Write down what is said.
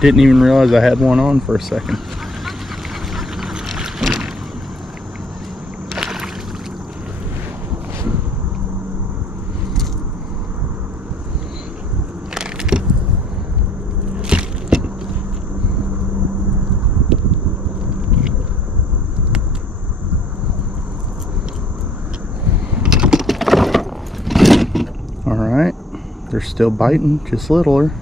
Didn't even realize I had one on for a second. All right, they're still biting, just littler.